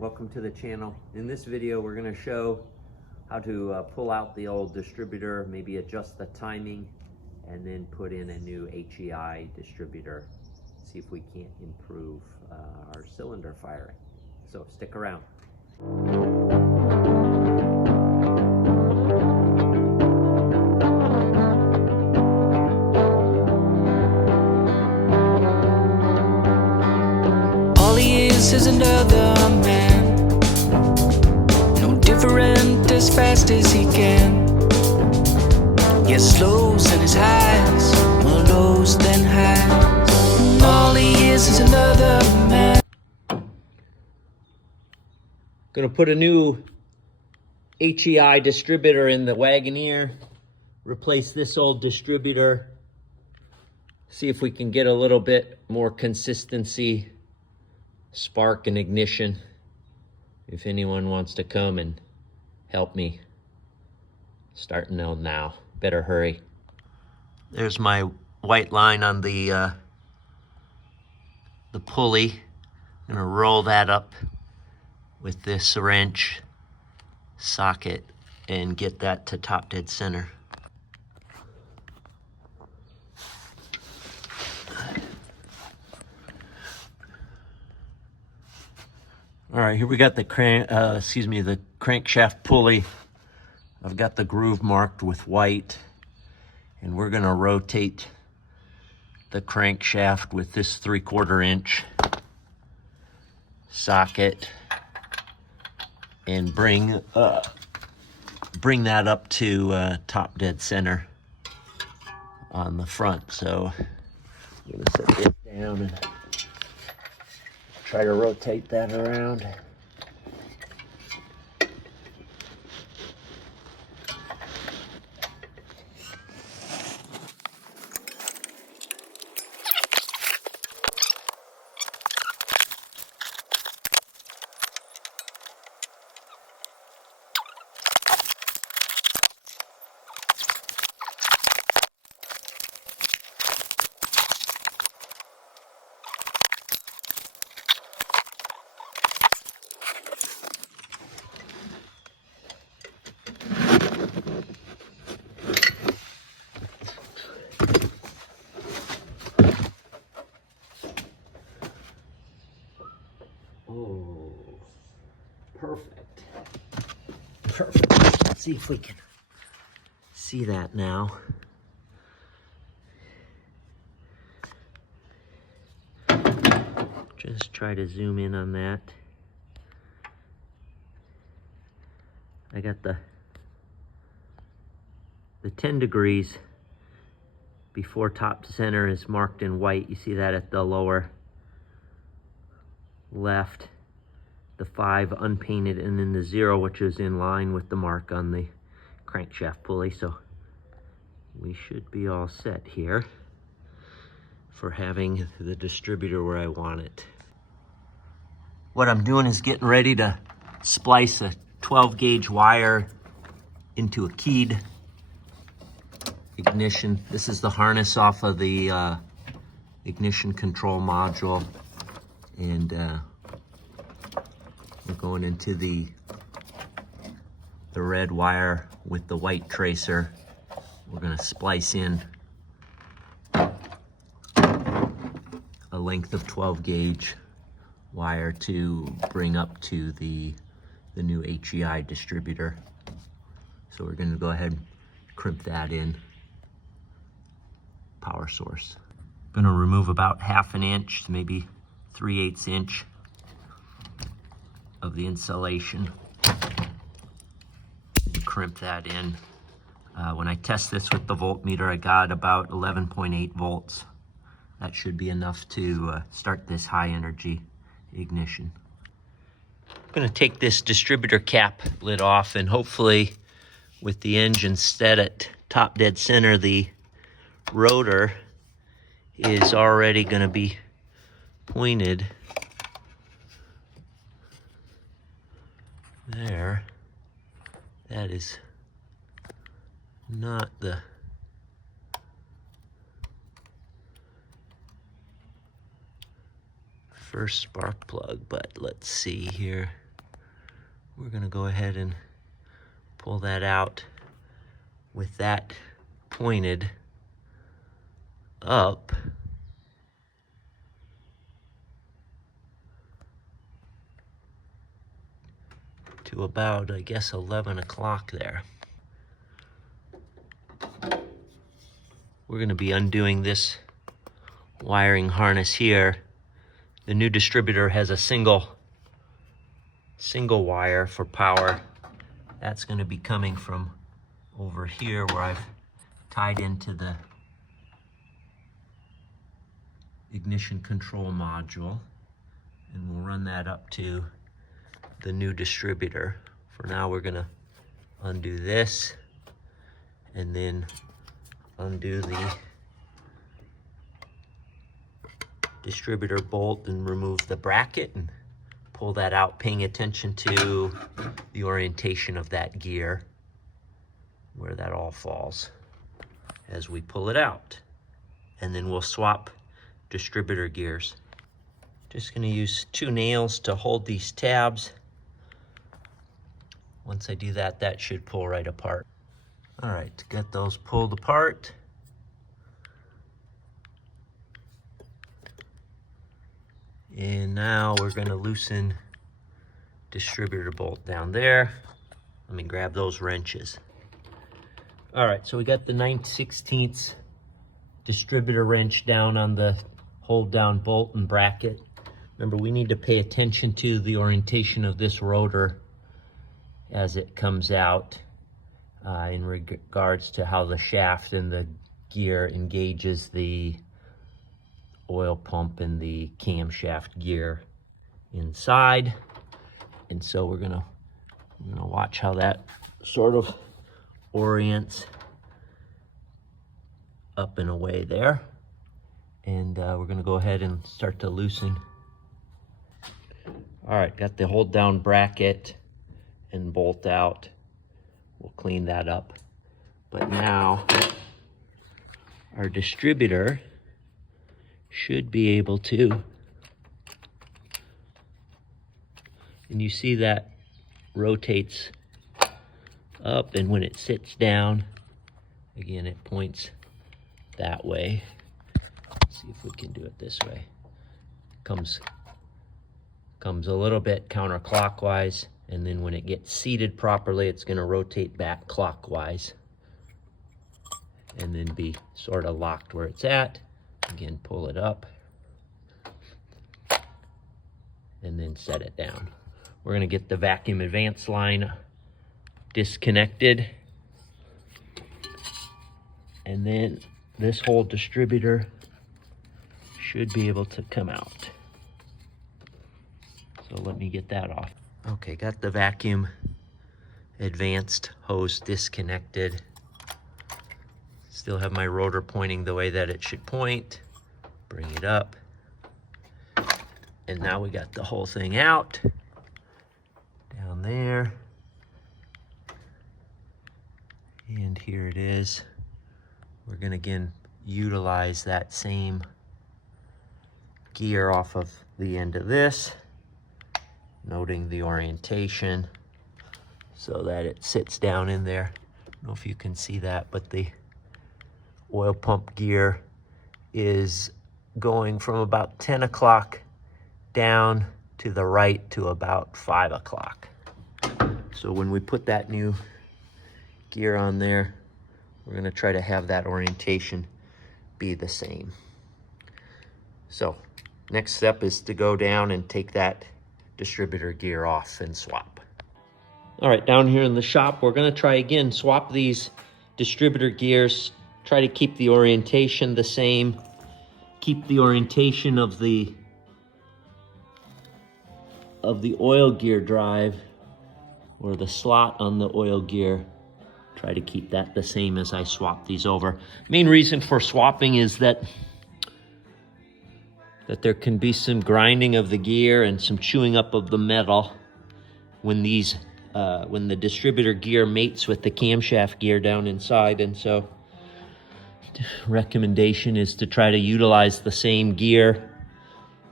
welcome to the channel. In this video we're going to show how to pull out the old distributor, maybe adjust the timing, and then put in a new HEI distributor. See if we can't improve our cylinder firing. So stick around. Is another man, no different, as fast as he can. Yes, lows and his highs, more lows than highs. All he is another man. Gonna put a new HEI distributor in the Wagoneer, replace this old distributor, see if we can get a little bit more consistency, spark and ignition. If anyone wants to come and help me, starting now, better hurry. There's my white line on the pulley. I'm gonna roll that up with this wrench socket and get that to top dead center. All right, here we got the the crankshaft pulley. I've got the groove marked with white, and we're gonna rotate the crankshaft with this 3/4 inch socket and bring that up to top dead center on the front. So I'm gonna set this down and try to rotate that around. Oh, perfect. Perfect. Let's see if we can see that now. Just try to zoom in on that. I got the 10 degrees before top center is marked in white. You see that at the lower left, the 5 unpainted, and then the 0, which is in line with the mark on the crankshaft pulley. So we should be all set here for having the distributor where I want it. What I'm doing is getting ready to splice a 12 gauge wire into a keyed ignition. This is the harness off of the ignition control module. And we're going into the red wire with the white tracer. We're going to splice in a length of 12 gauge wire to bring up to the new HEI distributor. So we're going to go ahead and crimp that in. Power source. I'm going to remove about 1/2 inch to maybe 3/8 inch of the insulation. Crimp that in. When I test this with the voltmeter, I got about 11.8 volts. That should be enough to start this high energy ignition. I'm going to take this distributor cap lid off, and hopefully with the engine set at top dead center, the rotor is already going to be pointed there. That is not the first spark plug, but let's see here. we're gonna go ahead and pull that out with that pointed up. To about, I guess, 11 o'clock there. We're going to be undoing this wiring harness here. The new distributor has a single wire for power. That's going to be coming from over here where I've tied into the ignition control module, and we'll run that up to the new distributor. For now, we're gonna undo this and then undo the distributor bolt and remove the bracket and pull that out, paying attention to the orientation of that gear, where that all falls as we pull it out. And then we'll swap distributor gears. Just gonna use 2 nails to hold these tabs. Once I do that, that should pull right apart. All right, to get those pulled apart, and now we're gonna loosen distributor bolt down there. Let me grab those wrenches. All right, so we got the 9/16 distributor wrench down on the hold down bolt and bracket. Remember, we need to pay attention to the orientation of this rotor as it comes out in regards to how the shaft and the gear engages the oil pump and the camshaft gear inside. And so we're gonna watch how that sort of orients up and away there. And we're gonna go ahead and start to loosen. All right, got the hold down bracket and bolt out. We'll clean that up. But now our distributor should be able to, and you see that rotates up, and when it sits down, again, it points that way. Let's see if we can do it this way. Comes a little bit counterclockwise, and then when it gets seated properly, it's going to rotate back clockwise and then be sort of locked where it's at. Again, pull it up and then set it down. We're going to get the vacuum advance line disconnected, and then this whole distributor should be able to come out. So let me get that off. Okay, got the vacuum advanced hose disconnected. Still have my rotor pointing the way that it should point. Bring it up. And now we got the whole thing out. Down there. And here it is. We're gonna again utilize that same gear off of the end of this, noting the orientation so that it sits down in there. I don't know if you can see that, but the oil pump gear is going from about 10 o'clock down to the right to about 5 o'clock. So when we put that new gear on there, we're going to try to have that orientation be the same. So next step is to go down and take that distributor gear off and swap. All right, down here in the shop, we're going to try again, swap these distributor gears, try to keep the orientation the same, keep the orientation of the oil gear drive, or the slot on the oil gear. Try to keep that the same as I swap these over. Main reason for swapping is that there can be some grinding of the gear and some chewing up of the metal when these when the distributor gear mates with the camshaft gear down inside. And so recommendation is to try to utilize the same gear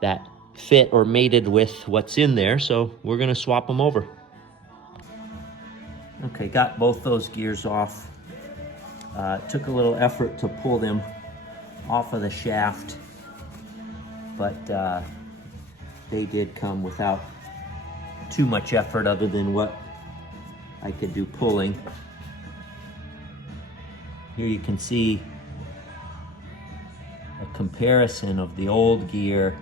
that fit or mated with what's in there. So we're going to swap them over. Okay, got both those gears off. It took a little effort to pull them off of the shaft, but they did come without too much effort other than what I could do pulling. Here you can see a comparison of the old gear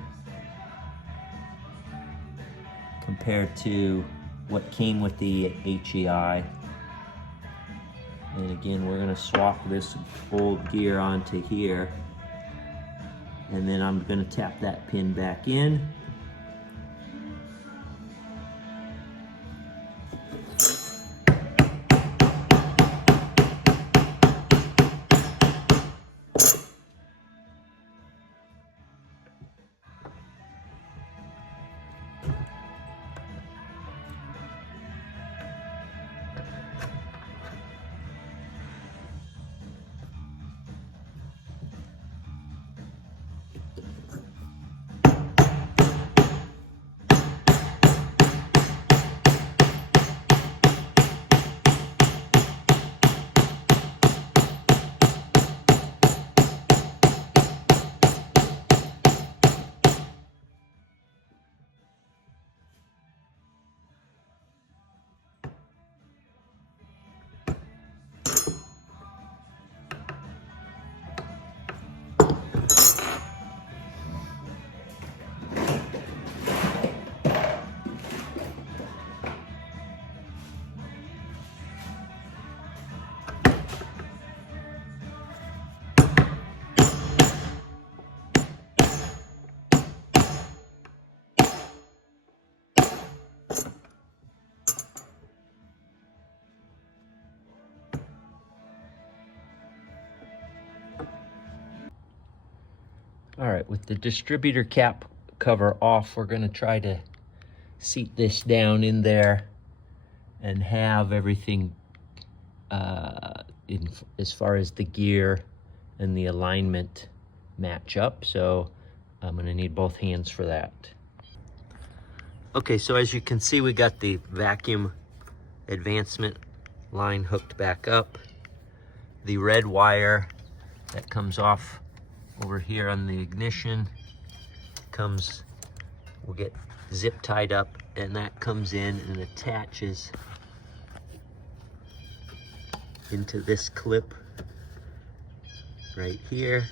compared to what came with the HEI. And again, we're gonna swap this old gear onto here, and then I'm gonna tap that pin back in. All right, with the distributor cap cover off, we're gonna try to seat this down in there and have everything as far as the gear and the alignment match up. So I'm gonna need both hands for that. Okay, so as you can see, we got the vacuum advancement line hooked back up. The red wire that comes off over here on the ignition will get zip tied up, and that comes in and attaches into this clip right here.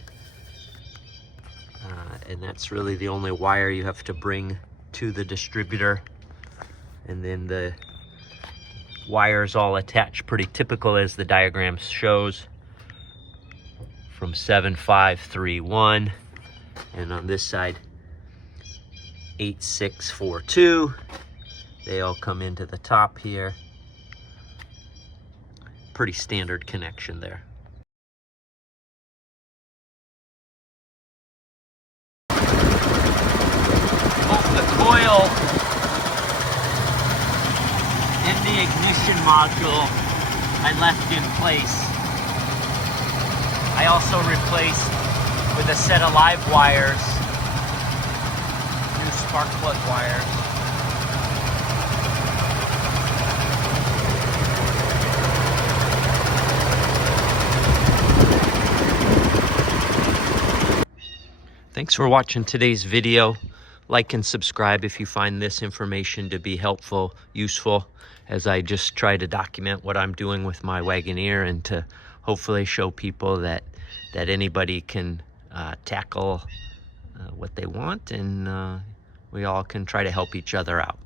And that's really the only wire you have to bring to the distributor. And then the wires all attach pretty typical as the diagram shows, from 7531, and on this side 8642. They all come into the top here. Pretty standard connection there. Both the coil and the ignition module I left in place. I also replaced with a set of LiveWires, new spark plug wires. Thanks for watching today's video. Like and subscribe if you find this information to be helpful, useful, as I just try to document what I'm doing with my Wagoneer, and to hopefully show people that anybody can tackle what they want, and we all can try to help each other out.